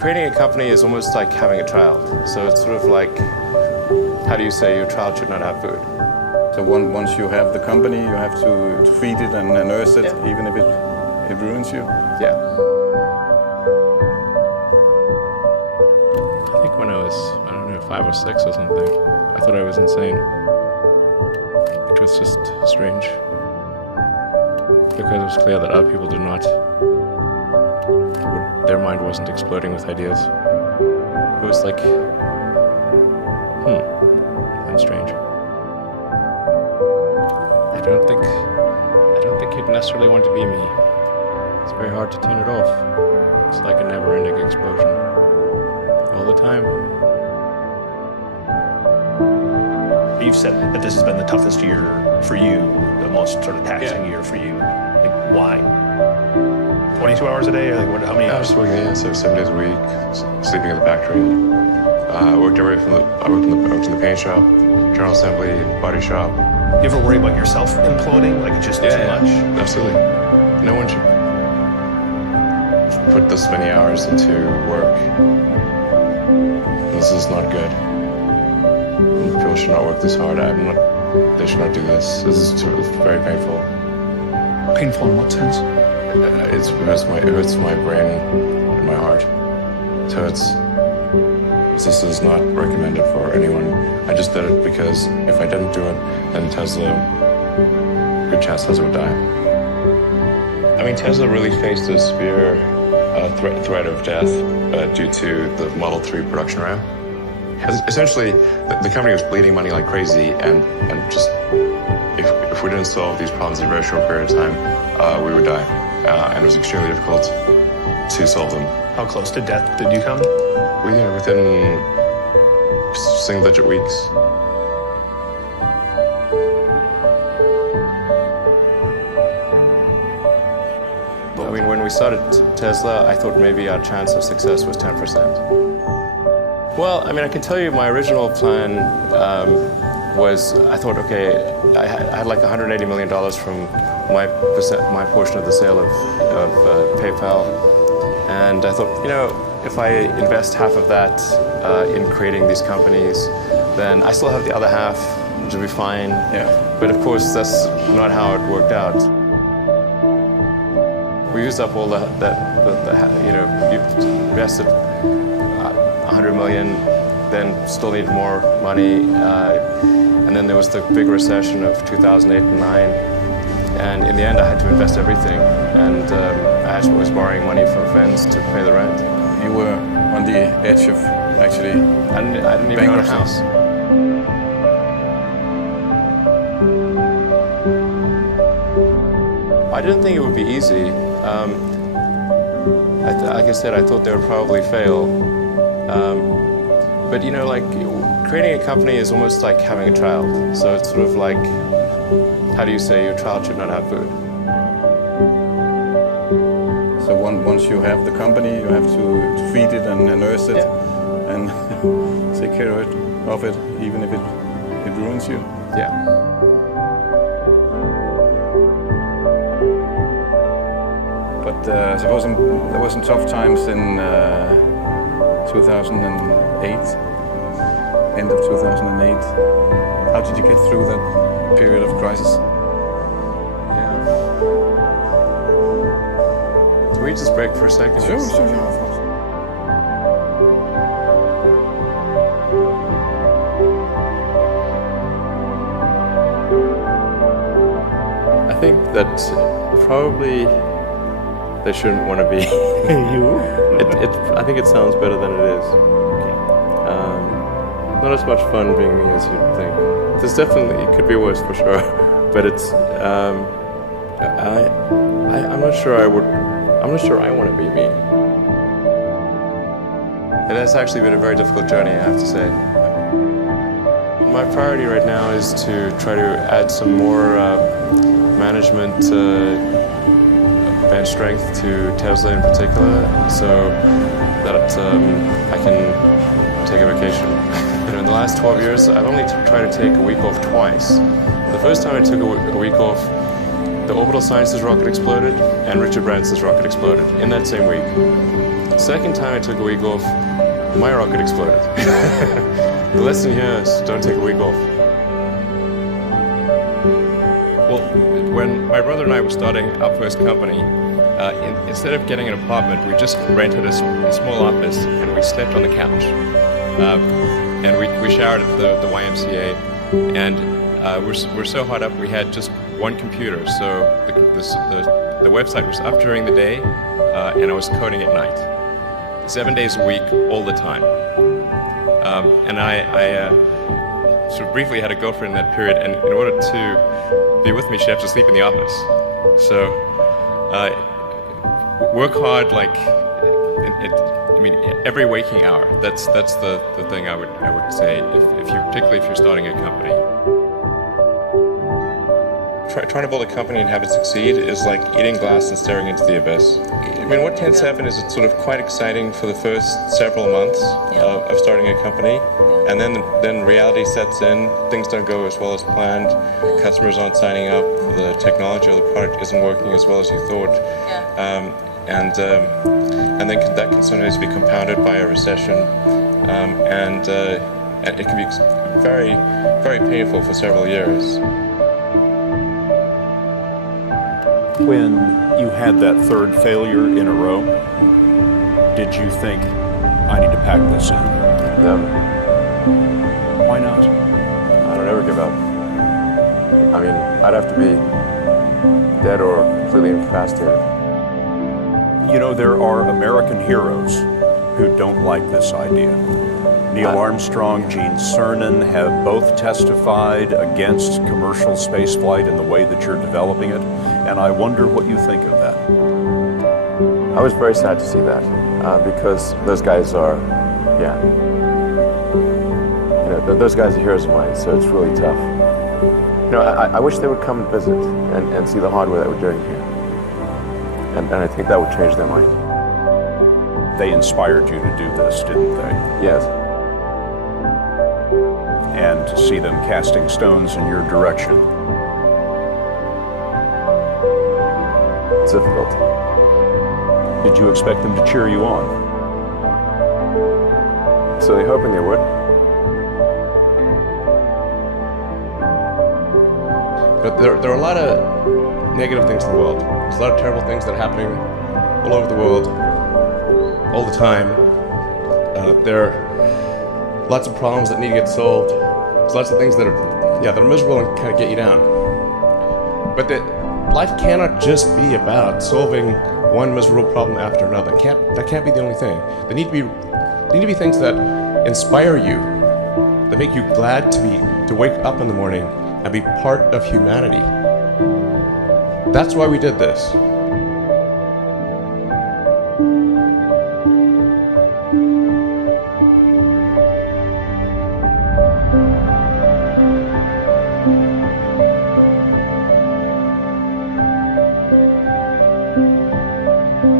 creating a company is almost like having a child. So it's sort of like, how do you say your child should not have food? So once you have the company, you have to feed it and nurse it, even if it ruins you. Yeah. I think when I was, 5 or 6 or something, I thought I was insane. It was just strange. Because it was clear that other people did not. Their mind wasn't exploding with ideas. It was like, that's strange. I don't think you'd necessarily want to be me. It's very hard to turn it off. It's like a never-ending explosion. All the time. You've said that this has been the toughest year for you, the most sort of taxing year for you. Like, why? 22 hours a day? Or like how many I hours? was working, so 7 days a week, sleeping in the factory. I worked in the paint shop, general assembly, body shop. You ever worry about yourself imploding? Like, just too much? Absolutely. No one should put this many hours into work. This is not good. People should not work this hard. They should not do this. This is very painful. Painful in what sense? It hurts my brain and my heart. So this is not recommended for anyone. I just did it because if I didn't do it, then good chance Tesla would die. I mean, Tesla really faced a severe threat of death due to the Model 3 production ramp. Essentially, the company was bleeding money like crazy, and just if we didn't solve these problems in a very short period of time, we would die. And it was extremely difficult to solve them. How close to death did you come? Within single-digit weeks. I mean, when we started Tesla, I thought maybe our chance of success was 10%. Well, I mean, I can tell you my original plan was, I thought, okay, I had like $180 million from my portion of the sale of PayPal. And I thought, if I invest half of that in creating these companies, then I still have the other half, which will be fine. Yeah. But of course, that's not how it worked out. We used up all you invested 100 million, then still needed more money. And then there was the big recession of 2008 and 9. And in the end, I had to invest everything. And I actually was borrowing money from friends to pay the rent. You were on the edge of actually I didn't even own a house. I didn't think it would be easy. Like I said, I thought they would probably fail. But creating a company is almost like having a child. So it's sort of like, how do you say your child should not have food? So once you have the company, you have to feed it and nurse it and take care of it, even if it ruins you. Yeah. But there was some tough times in 2008, end of 2008. How did you get through that period of crisis? Can we just break for a second? Sure, of course. I think that probably they shouldn't want to be you. I think it sounds better than it is. Not as much fun being me as you'd think. There's definitely, it could be worse for sure, but it's, I'm not sure I want to be me. It has actually been a very difficult journey, I have to say. My priority right now is to try to add some more management bench strength to Tesla in particular, so that I can take a vacation. In the last 12 years, I've only tried to take a week off twice. The first time I took a week off, the Orbital Sciences rocket exploded and Richard Branson's rocket exploded in that same week. Second time I took a week off, my rocket exploded. The lesson here is don't take a week off. Well, when my brother and I were starting our first company, instead of getting an apartment, we just rented a small office and we slept on the couch. And we showered at the YMCA, and we're so hot up we had just one computer. So the website was up during the day, and I was coding at night, 7 days a week, all the time. And I sort of briefly had a girlfriend in that period, and in order to be with me, she had to sleep in the office. So work hard, like every waking hour. That's the thing I would say, particularly if you're starting a company. Trying to build a company and have it succeed is like eating glass and staring into the abyss. I mean, what tends to happen is it's sort of quite exciting for the first several months of starting a company, and then reality sets in. Things don't go as well as planned. Customers aren't signing up. The technology or the product isn't working as well as you thought. And then that can sometimes be compounded by a recession, and it can be very, very painful for several years. When you had that third failure in a row, did you think, I need to pack this in? Never. Why not? I don't ever give up. I mean, I'd have to be dead or completely incapacitated. You know, there are American heroes who don't like this idea. Neil Armstrong, Gene Cernan have both testified against commercial spaceflight in the way that you're developing it, and I wonder what you think of that. I was very sad to see that, because those guys are, those guys are heroes of mine, so it's really tough. You know, I wish they would come and visit and see the hardware that we're doing here. And I think that would change their mind. They inspired you to do this, didn't they? Yes. And to see them casting stones in your direction. It's difficult. Did you expect them to cheer you on? Certainly hoping they would. But there are a lot of negative things in the world. There's a lot of terrible things that are happening all over the world, all the time. There are lots of problems that need to get solved. There's lots of things that are miserable and kind of get you down. But life cannot just be about solving one miserable problem after another. That can't be the only thing. There need to be things that inspire you, that make you glad to wake up in the morning and be part of humanity. That's why we did this.